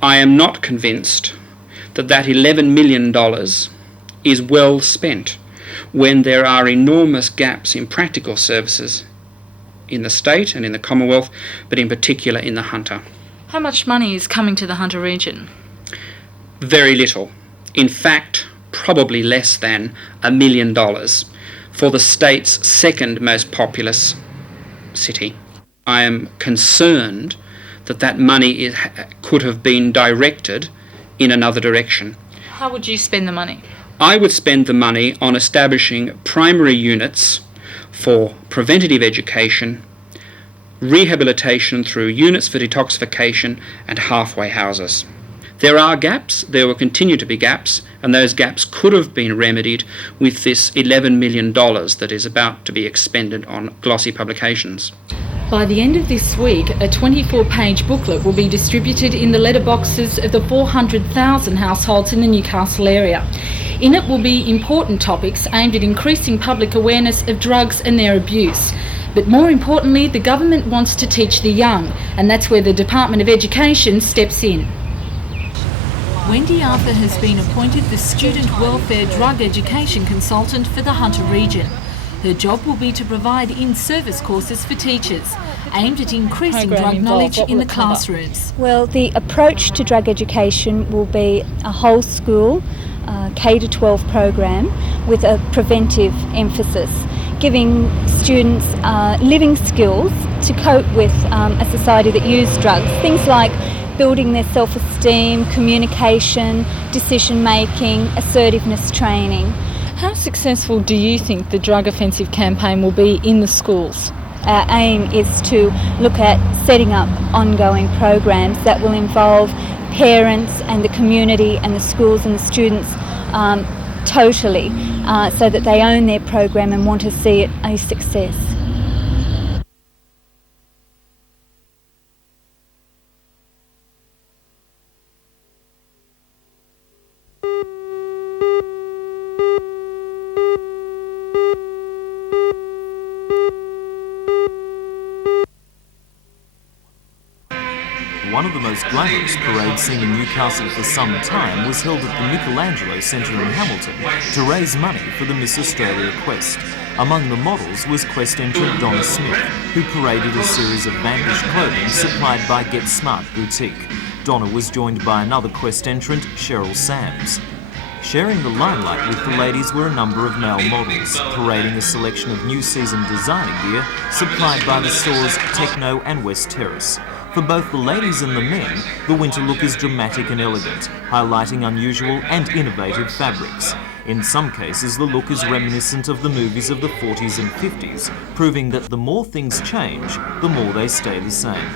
I am not convinced that that $11 million is well spent when there are enormous gaps in practical services in the state and in the Commonwealth, but in particular in the Hunter. How much money is coming to the Hunter region? Very little. In fact, probably less than $1 million for the state's second most populous city. I am concerned that that money could have been directed in another direction. How would you spend the money? I would spend the money on establishing primary units for preventative education, rehabilitation through units for detoxification, and halfway houses. There are gaps, there will continue to be gaps, and those gaps could have been remedied with this $11 million that is about to be expended on glossy publications. By the end of this week, a 24-page booklet will be distributed in the letterboxes of the 400,000 households in the Newcastle area. In it will be important topics aimed at increasing public awareness of drugs and their abuse. But more importantly, the government wants to teach the young, and that's where the Department of Education steps in. Wendy Arthur has been appointed the Student Welfare Drug Education Consultant for the Hunter region. Her job will be to provide in-service courses for teachers, aimed at increasing drug knowledge in the classrooms. Well, the approach to drug education will be a whole school, K-12 program with a preventive emphasis, giving students living skills to cope with a society that uses drugs. Things like building their self-esteem, communication, decision-making, assertiveness training. How successful do you think the drug offensive campaign will be in the schools? Our aim is to look at setting up ongoing programs that will involve parents and the community and the schools and the students totally, so that they own their program and want to see it a success. One of the most glamorous parades seen in Newcastle for some time was held at the Michelangelo Centre in Hamilton to raise money for the Miss Australia Quest. Among the models was Quest entrant Donna Smith, who paraded a series of vanquish clothing supplied by Get Smart Boutique. Donna was joined by another Quest entrant, Cheryl Sams. Sharing the limelight with the ladies were a number of male models, parading a selection of new season designing gear supplied by the stores Techno and West Terrace. For both the ladies and the men, the winter look is dramatic and elegant, highlighting unusual and innovative fabrics. In some cases, the look is reminiscent of the movies of the 40s and 50s, proving that the more things change, the more they stay the same.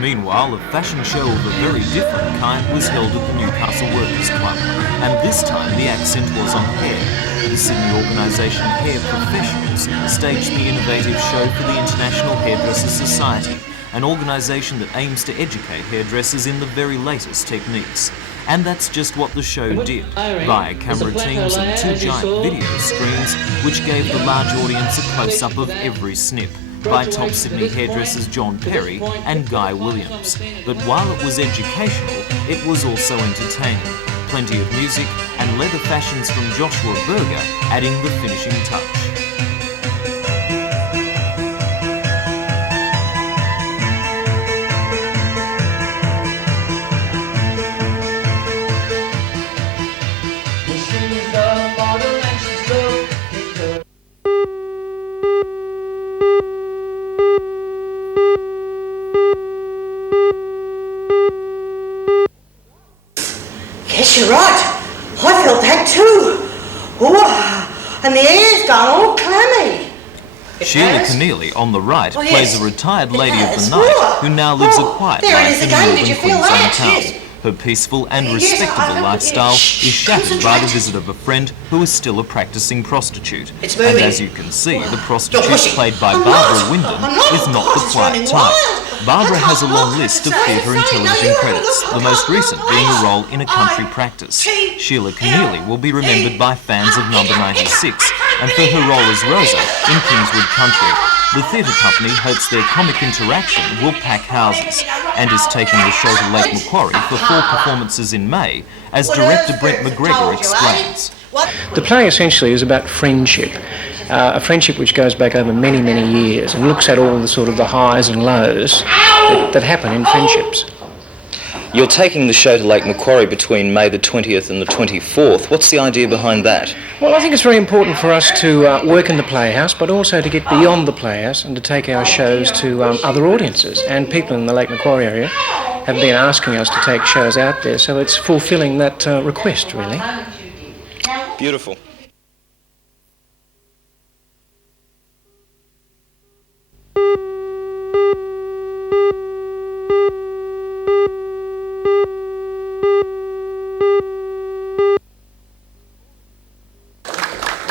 Meanwhile, a fashion show of a very different kind was held at the Newcastle Workers Club, and this time the accent was on hair. The Sydney organisation Hair Professionals staged the innovative show for the International Hairdressers Society, an organisation that aims to educate hairdressers in the very latest techniques. And that's just what the show did, via camera teams and two giant video screens which gave the large audience a close-up of every snip, by top Sydney hairdressers John Perry and Guy Williams. But while it was educational, it was also entertaining. Plenty of music and leather fashions from Joshua Berger adding the finishing touch. Yes, you're right. I felt that too. Oh, and the air's gone all clammy. Sheila Keneally, on the right, plays a retired lady of the night who now lives a quiet life in northern Queensland town. Her peaceful and respectable lifestyle is shattered by the visit of a friend who is still a practising prostitute. And as you can see, the prostitute played by Barbara Wyndham is not the quiet type. Barbara has a long list of theatre and television credits, the most recent being a role in A Country Practice. Sheila Keneally will be remembered by fans of Number 96 and for her role as Rosa in Kingswood Country. The theatre company hopes their comic interaction will pack houses and is taking the show to Lake Macquarie for 4 performances in May, as director Brent McGregor explains. The play essentially is about friendship, a friendship which goes back over many, many years and looks at all the sort of the highs and lows that happen in friendships. You're taking the show to Lake Macquarie between May the 20th and the 24th. What's the idea behind that? Well, I think it's very important for us to work in the Playhouse, but also to get beyond the Playhouse and to take our shows to other audiences. And people in the Lake Macquarie area have been asking us to take shows out there, so it's fulfilling that request, really. Beautiful.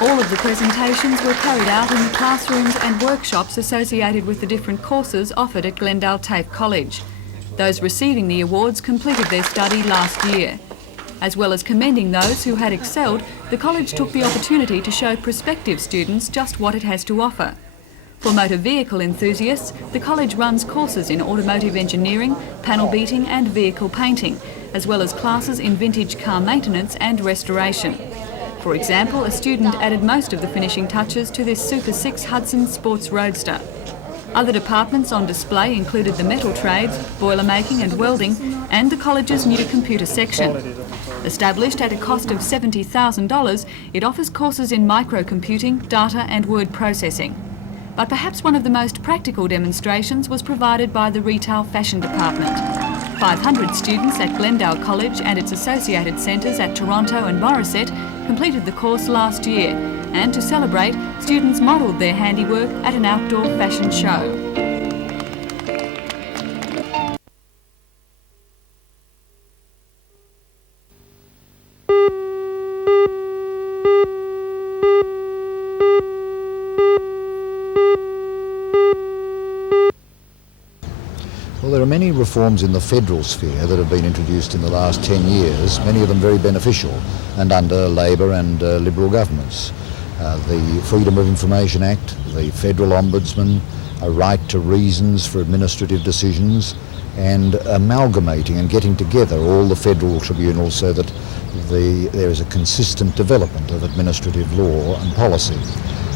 All of the presentations were carried out in the classrooms and workshops associated with the different courses offered at Glendale TAFE College. Those receiving the awards completed their study last year. As well as commending those who had excelled, the college took the opportunity to show prospective students just what it has to offer. For motor vehicle enthusiasts, the college runs courses in automotive engineering, panel beating and vehicle painting, as well as classes in vintage car maintenance and restoration. For example, a student added most of the finishing touches to this Super 6 Hudson Sports Roadster. Other departments on display included the metal trades, boiler making and welding, and the college's new computer section. Established at a cost of $70,000, it offers courses in microcomputing, data and word processing. But perhaps one of the most practical demonstrations was provided by the retail fashion department. 500 students at Glendale College and its associated centres at Toronto and Morisset completed the course last year, and to celebrate, students modelled their handiwork at an outdoor fashion show. Well, there are many reforms in the federal sphere that have been introduced in the last 10 years, many of them very beneficial and under Labor and Liberal governments. The Freedom of Information Act, the Federal Ombudsman, a right to reasons for administrative decisions, and amalgamating and getting together all the federal tribunals so that there is a consistent development of administrative law and policy.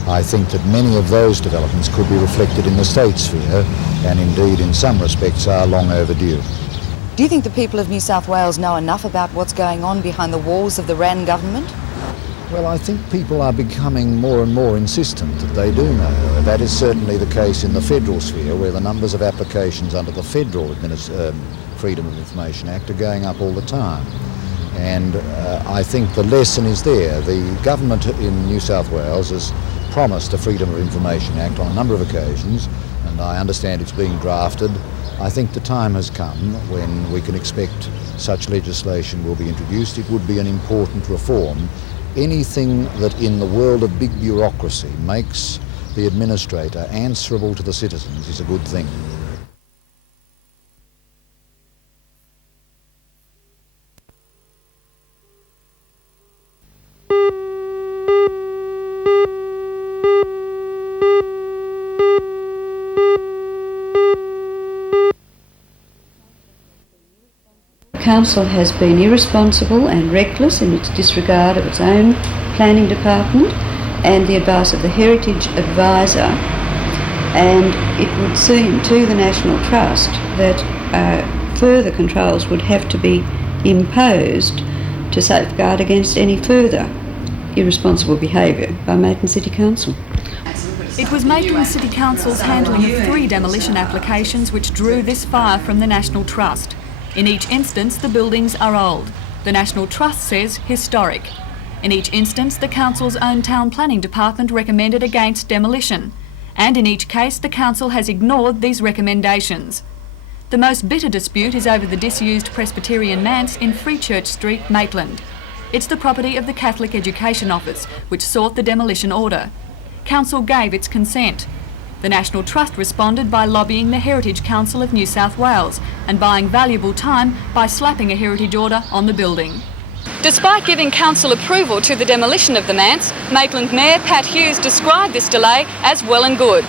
I think that many of those developments could be reflected in the state sphere and indeed in some respects are long overdue. Do you think the people of New South Wales know enough about what's going on behind the walls of the Wran government? Well, I think people are becoming more and more insistent that they do know. That is certainly the case in the federal sphere, where the numbers of applications under the Federal Freedom of Information Act are going up all the time. And I think the lesson is there. The government in New South Wales has promised a Freedom of Information Act on a number of occasions, and I understand it's being drafted. I think the time has come when we can expect such legislation will be introduced. It would be an important reform. Anything that in the world of big bureaucracy makes the administrator answerable to the citizens is a good thing. The Council has been irresponsible and reckless in its disregard of its own planning department and the advice of the Heritage Advisor, and it would seem to the National Trust that further controls would have to be imposed to safeguard against any further irresponsible behaviour by Maitland City Council. It was Maitland City Council's handling of 3 demolition applications which drew this fire from the National Trust. In each instance, the buildings are old. The National Trust says historic. In each instance, the Council's own town planning department recommended against demolition. And in each case, the Council has ignored these recommendations. The most bitter dispute is over the disused Presbyterian manse in Free Church Street, Maitland. It's the property of the Catholic Education Office, which sought the demolition order. Council gave its consent. The National Trust responded by lobbying the Heritage Council of New South Wales and buying valuable time by slapping a heritage order on the building. Despite giving council approval to the demolition of the manse, Maitland Mayor Pat Hughes described this delay as well and good.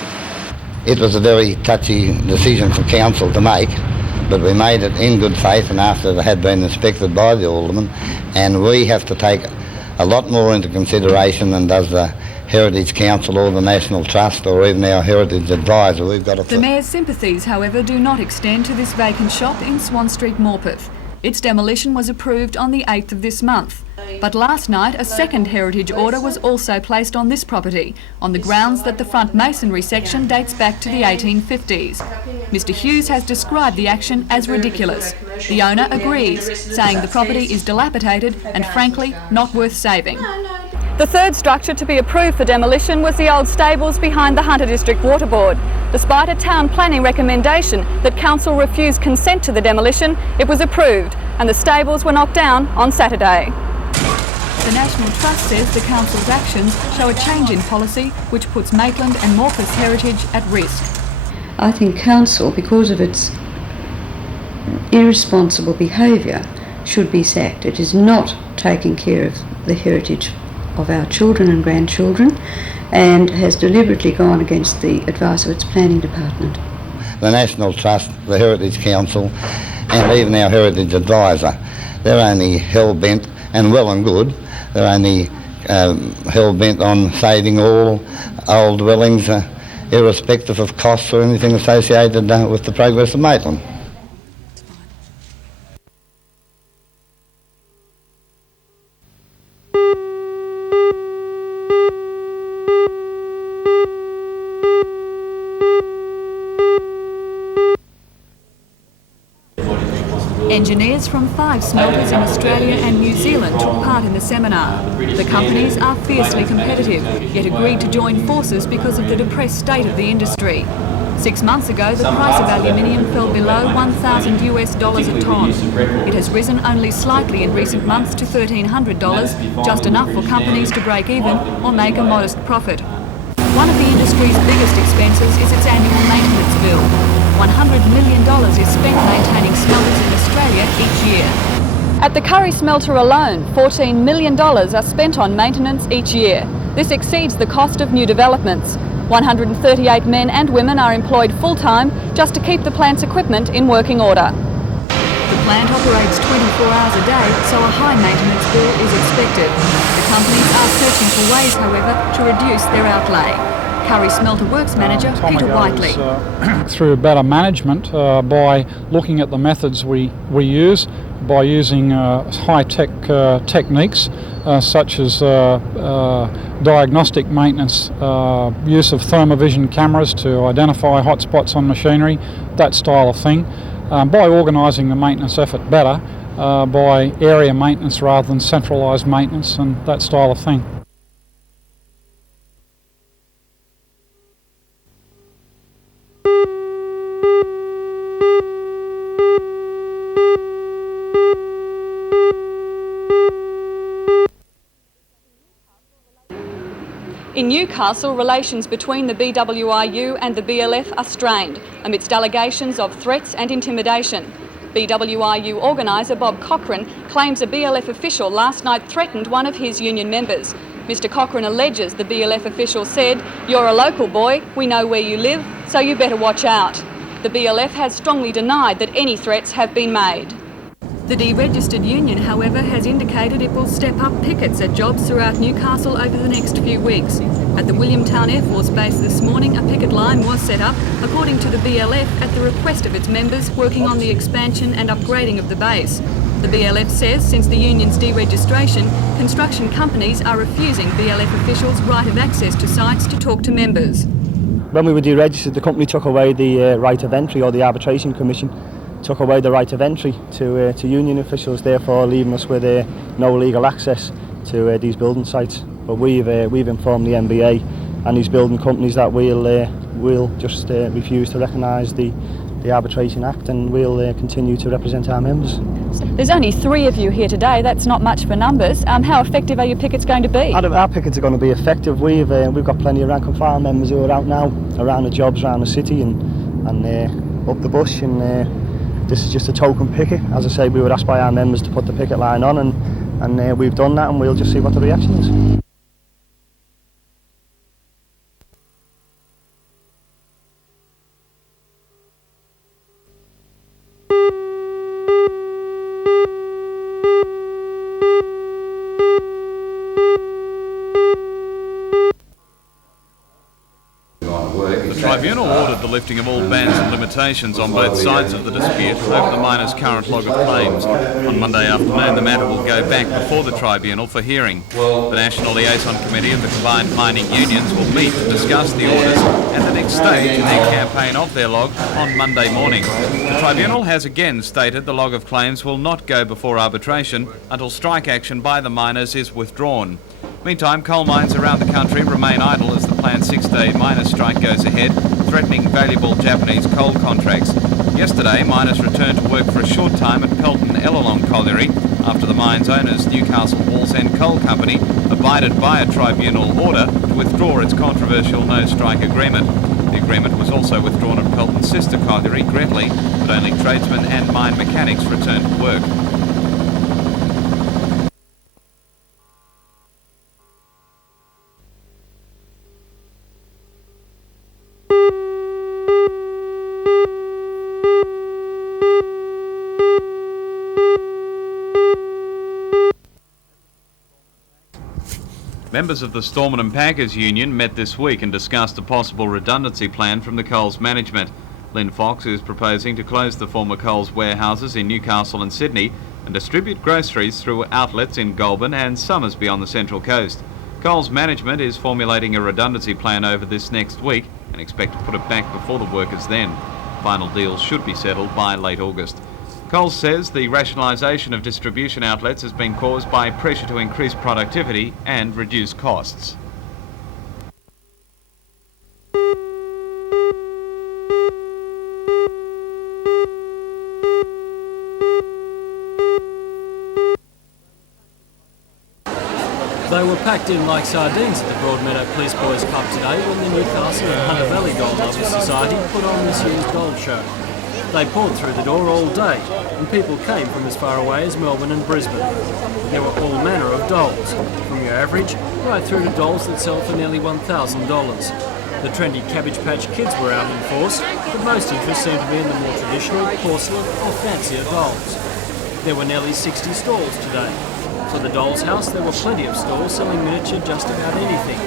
It was a very touchy decision for council to make, but we made it in good faith and after it had been inspected by the alderman, and we have to take a lot more into consideration than does the Heritage Council or the National Trust or even our Heritage Advisor. We've got to... The Mayor's sympathies, however, do not extend to this vacant shop in Swan Street, Morpeth. Its demolition was approved on the 8th of this month. But last night, a second heritage order was also placed on this property, on the grounds that the front masonry section dates back to the 1850s. Mr Hughes has described the action as ridiculous. The owner agrees, saying the property is dilapidated and frankly not worth saving. The third structure to be approved for demolition was the old stables behind the Hunter District Water Board. Despite a town planning recommendation that council refused consent to the demolition, it was approved and the stables were knocked down on Saturday. The National Trust says the council's actions show a change in policy which puts Maitland and Morpeth's heritage at risk. I think council, because of its irresponsible behaviour, should be sacked. It is not taking care of the heritage of our children and grandchildren and has deliberately gone against the advice of its planning department. The National Trust, the Heritage Council and even our Heritage Advisor, they're only hell-bent, and well and good, they're only hell-bent on saving all old dwellings irrespective of costs or anything associated with the progress of Maitland. Engineers from 5 smelters in Australia and New Zealand took part in the seminar. The companies are fiercely competitive, yet agreed to join forces because of the depressed state of the industry. 6 months ago, the price of aluminium fell below $1,000 a tonne. It has risen only slightly in recent months to $1,300, just enough for companies to break even or make a modest profit. One of the industry's biggest expenses is its annual maintenance bill. $100 million is spent maintaining smelters in Australia each year. At the Curry smelter alone, $14 million are spent on maintenance each year. This exceeds the cost of new developments. 138 men and women are employed full-time just to keep the plant's equipment in working order. The plant operates 24 hours a day, so a high maintenance bill is expected. The companies are searching for ways, however, to reduce their outlay. Curry Smelter Works Manager Peter Whiteley. Through better management, by looking at the methods we use, by using high-tech techniques such as diagnostic maintenance, use of thermovision cameras to identify hotspots on machinery, that style of thing, by organising the maintenance effort better, by area maintenance rather than centralised maintenance and that style of thing. In Newcastle, relations between the BWIU and the BLF are strained amidst allegations of threats and intimidation. BWIU organiser Bob Cochrane claims a BLF official last night threatened one of his union members. Mr Cochrane alleges the BLF official said, "You're a local boy, we know where you live, so you better watch out." The BLF has strongly denied that any threats have been made. The deregistered union, however, has indicated it will step up pickets at jobs throughout Newcastle over the next few weeks. At the Williamtown Air Force Base this morning, a picket line was set up, according to the BLF, at the request of its members working on the expansion and upgrading of the base. The BLF says since the union's deregistration, construction companies are refusing BLF officials right of access to sites to talk to members. When we were deregistered, the company took away the right of entry, or the Arbitration Commission took away the right of entry to union officials, therefore leaving us with no legal access to these building sites. But we've informed the NBA and these building companies that we'll just refuse to recognise the Arbitration Act, and we'll continue to represent our members. There's only 3 of you here today, that's not much for numbers. How effective are your pickets going to be? Our pickets are going to be effective. We've got plenty of rank and file members who are out now, around the jobs, around the city and up the bush, and this is just a token picket. As I say, we were asked by our members to put the picket line on, and we've done that, and we'll just see what the reaction is. lifting of all bans and limitations on both sides of the dispute over the miners' current log of claims. On Monday afternoon, the matter will go back before the tribunal for hearing. The National Liaison Committee of the combined mining unions will meet to discuss the orders and the next stage in their campaign of their log on Monday morning. The tribunal has again stated the log of claims will not go before arbitration until strike action by the miners is withdrawn. Meantime, coal mines around the country remain idle as the planned 6-day miners' strike goes ahead, threatening valuable Japanese coal contracts. Yesterday, miners returned to work for a short time at Pelton-Ellalong Colliery after the mine's owners, Newcastle Walls End Coal Company, abided by a tribunal order to withdraw its controversial no-strike agreement. The agreement was also withdrawn at Pelton's sister colliery, Gretley, but only tradesmen and mine mechanics returned to work. Members of the Storemen and Packers Union met this week and discussed a possible redundancy plan from the Coles management. Lynn Fox is proposing to close the former Coles warehouses in Newcastle and Sydney and distribute groceries through outlets in Goulburn and Somersby on the Central Coast. Coles management is formulating a redundancy plan over this next week and expect to put it back before the workers then. Final deals should be settled by late August. Coles says the rationalisation of distribution outlets has been caused by pressure to increase productivity and reduce costs. They were packed in like sardines at the Broadmeadow Police Boys Club today when the Newcastle and Hunter Valley Gold Lovers Society put on this year's gold show. They poured through the door all day, and people came from as far away as Melbourne and Brisbane. There were all manner of dolls, from your average right through to dolls that sell for nearly $1,000. The trendy Cabbage Patch Kids were out in force, but most interest seemed to be in the more traditional, porcelain or fancier dolls. There were nearly 60 stalls today. For the Doll's House, there were plenty of stalls selling miniature just about anything.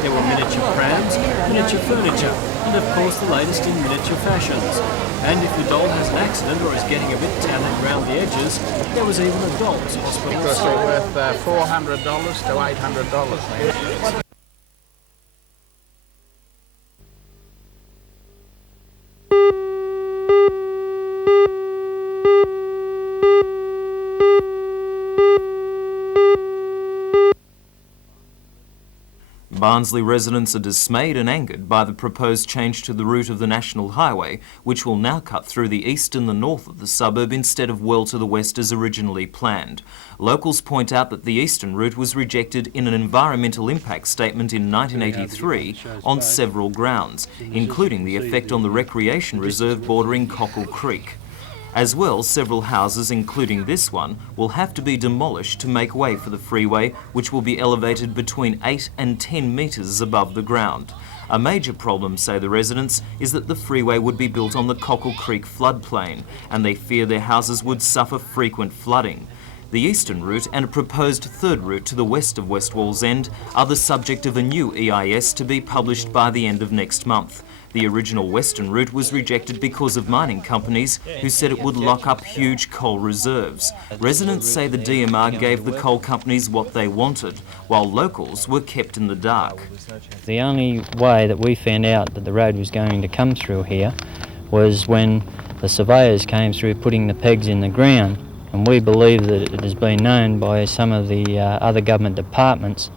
There were miniature prams, miniature furniture, and of course the latest in miniature fashions. And if your doll has an accident or is getting a bit tangled around the edges, there was even a doll's hospital. Because they're worth $400 to $800 now. Barnsley residents are dismayed and angered by the proposed change to the route of the National Highway, which will now cut through the east and the north of the suburb instead of well to the west as originally planned. Locals point out that the eastern route was rejected in an environmental impact statement in 1983 on several grounds, including the effect on the recreation reserve bordering Cockle Creek. As well, several houses, including this one, will have to be demolished to make way for the freeway, which will be elevated between 8 and 10 metres above the ground. A major problem, say the residents, is that the freeway would be built on the Cockle Creek floodplain, and they fear their houses would suffer frequent flooding. The eastern route and a proposed third route to the west of West Wallsend are the subject of a new EIS to be published by the end of next month. The original western route was rejected because of mining companies who said it would lock up huge coal reserves. Residents say the DMR gave the coal companies what they wanted, while locals were kept in the dark. The only way that we found out that the road was going to come through here was when the surveyors came through putting the pegs in the ground, and we believe that it has been known by some of the other government departments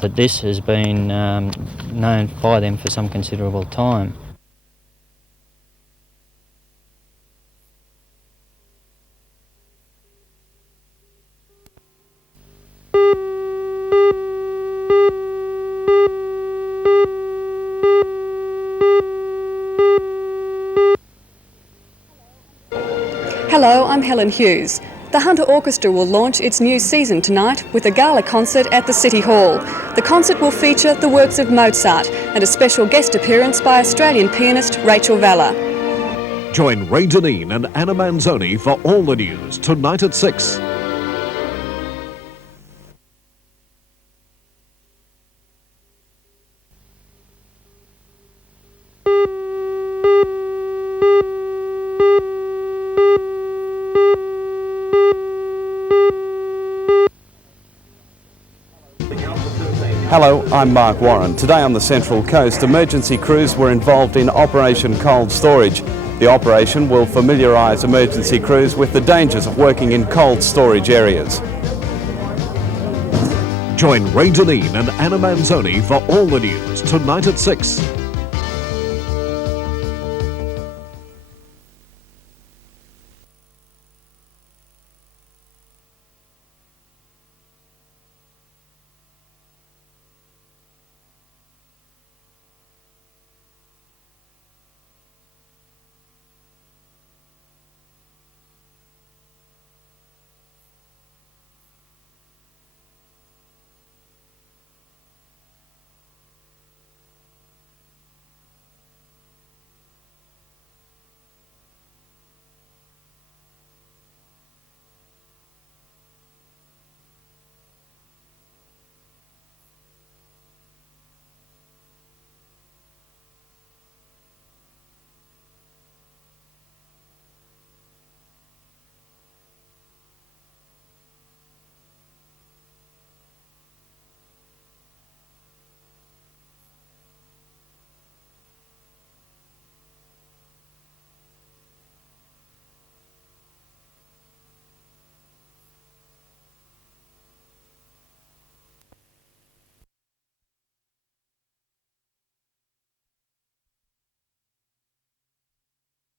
that this has been known by them for some considerable time. Hello, I'm Helen Hughes. The Hunter Orchestra will launch its new season tonight with a gala concert at the City Hall. The concert will feature the works of Mozart and a special guest appearance by Australian pianist Rachel Valla. Join Ray Deneen and Anna Manzoni for all the news tonight at 6. Hello, I'm Mark Warren. Today on the Central Coast, emergency crews were involved in Operation Cold Storage. The operation will familiarise emergency crews with the dangers of working in cold storage areas. Join Ray Deneen and Anna Manzoni for all the news tonight at 6.